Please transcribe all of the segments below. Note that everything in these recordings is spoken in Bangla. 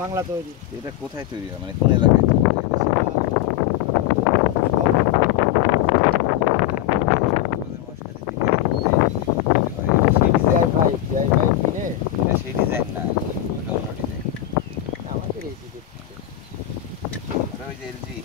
বাংলা তৈরি। এটা কোথায় তৈরি হয়, মানে কোন এলাকায় তৈরি হয়? সেই ডিজাইন না, ওটা অন্য ডিজাইন। আমাদের এই দিকে ওটা ওই যে এলজি।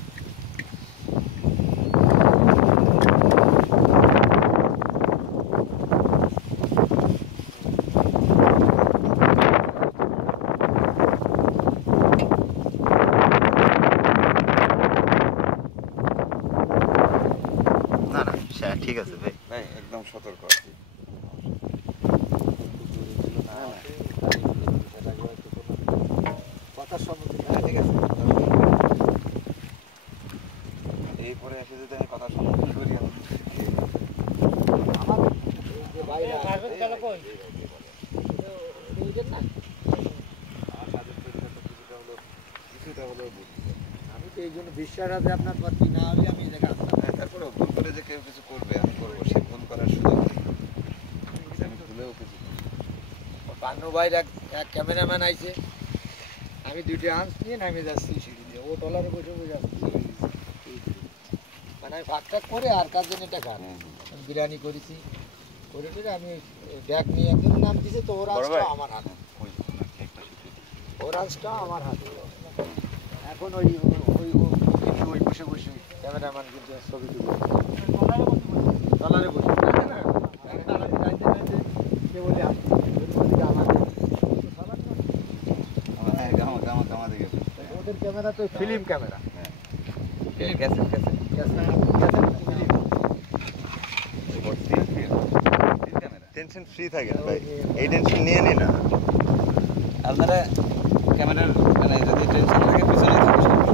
না না ঠিক আছে ভাই, ভাই একদম সতর্ক। কথা সম্বন্ধে ঠিক আছে, এরপরে এসে যদি আমি কথা সম্মুখীন করি আমার এই যে বাইরে না কিছুটা হলেও বুঝছি। আমি তো এই জন্য বিশ্বাস আছে আপনার প্রতি, না হলে আমি এই জায়গায় আসতাম না। তারপরে ভুল করে যে কেউ কিছু করবে, আমি করবো, সে ভুল করার সুযোগ নেই। আমি ভুলেও কিছু করবো। পান্নু ভাইয়ের এক ক্যামেরাম্যান আইছে, আমি দুইটা আঁচ নিয়ে নামে যাচ্ছি সিঁড়ি দিয়ে, ও টলারে বসে বসে যাচ্ছি। মানে আমি ভাগটা করে আর কাজ জন্য এটা খান বিরিয়ানি করেছি, করে টরে আমি ব্যাগ নিয়ে একজন নাম দিছে, তো ওর আঁচটা আমার হাতে, ওর আঁচটা আমার হাতে। এখন ওই ওই ওই বসে বসে ক্যামেরাম্যান কিন্তু ছবি তুলবে টলারে বসে না কে বলে আমাদের ওদের ক্যামেরা তো ফিল্ম ক্যামেরা, টেনশন ফ্রি থাকেন ভাই, এই টেনশন নিয়ে নি না আপনারা। ক্যামেরার মানে যদি টেনশন থাকে পিছনে থাকবে সবসময়।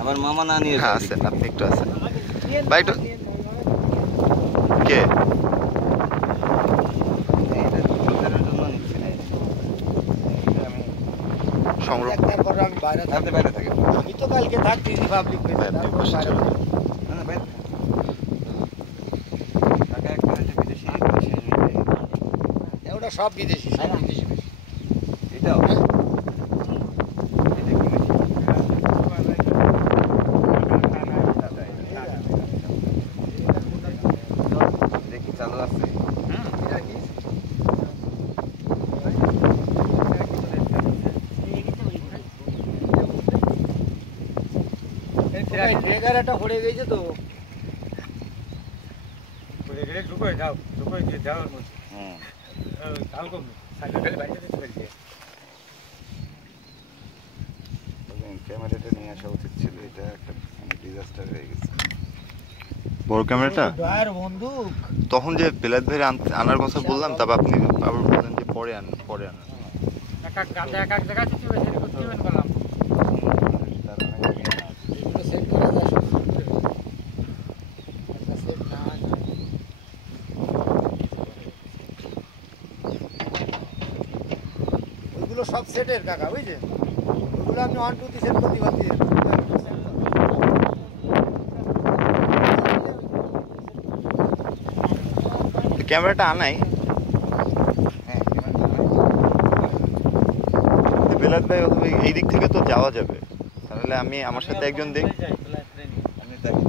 আবার মামা না নিয়ে হ্যাঁ আছেন, আপনি একটু আছেন ভাই, একটু কে আমি বাইরে থাকি, বাইরে থাকে। আমি তো কালকে থাকছি রিপাবলিক ওটা সব বিদেশি, সব বিদেশি। এটাও দেখি চালু আছে। ট্রেগারটা পড়ে গেছে তো ক্যামেরাটা নিয়ে আসা উচিত ছিল, এটা একটা ডিজাস্টার হয়ে গেছে। বড় ক্যামেরাটা বন্দুক তখন যে বেলাত ভাই আনার কথা বললাম, তারপর আপনি আবার বললেন যে পরে আন। সেট করা যায় সব। ওইগুলো সব সেটের কাকা বুঝছেন, ওইগুলো আপনি 1 2 3 সেট করতে পারতেন। ক্যামেরাটা আনাই বেলাত ভাই, অথবা এই দিক থেকে তো যাওয়া যাবে, তাহলে আমি আমার সাথে একজন দেখ। আমি তাকে